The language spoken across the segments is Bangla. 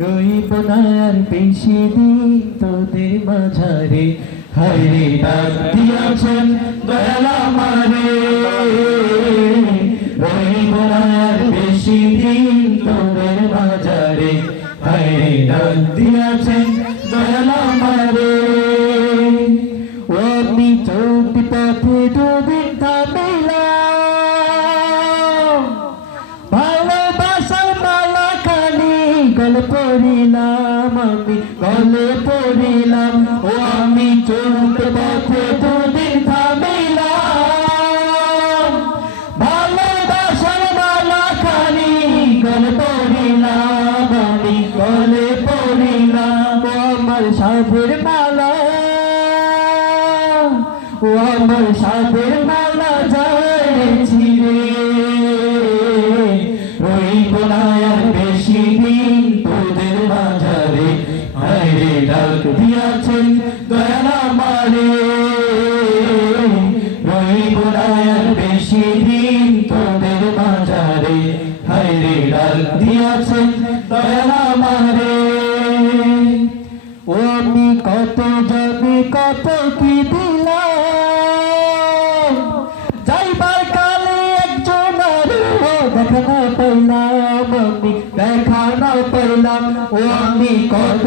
রইব না আর বেশি দিন তোদের মাঝারে। হরে ডাক দিয়াছেন দয়াল মারে। রইব না আর বেশি দিন তোদের মাঝারে। হরে ডাক দিয়াছেন গলে পড়িলাম আমি গলে পড়িলাম, ও আমি চলতে পথে দুদিন থামিলাম। ভালোবাসার মালা খানি গলে পড়িলাম আমি গলে পড়িলাম আমার সাধের মালা। ও আমার সাধের মালা যাইছি দিয়াছেন দয়াল আমারে রইব না আর বেশি দিন তোদের বাজারে। হায়রে ডাক দিয়াছেন দয়াল আমারে ও আমি কত যাবে কত কি দিলাম। যাইবার কালে একজন আর দেখা না পাইলাম আমি দেখা ও আমি কত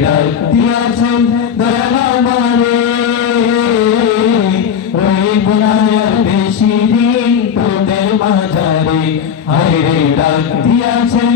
বিদায় দিয়াছেন দয়ালে রইব না আর বেশি দিন তোদের মাঝারে। হায় রে ডাক দিয়াছেন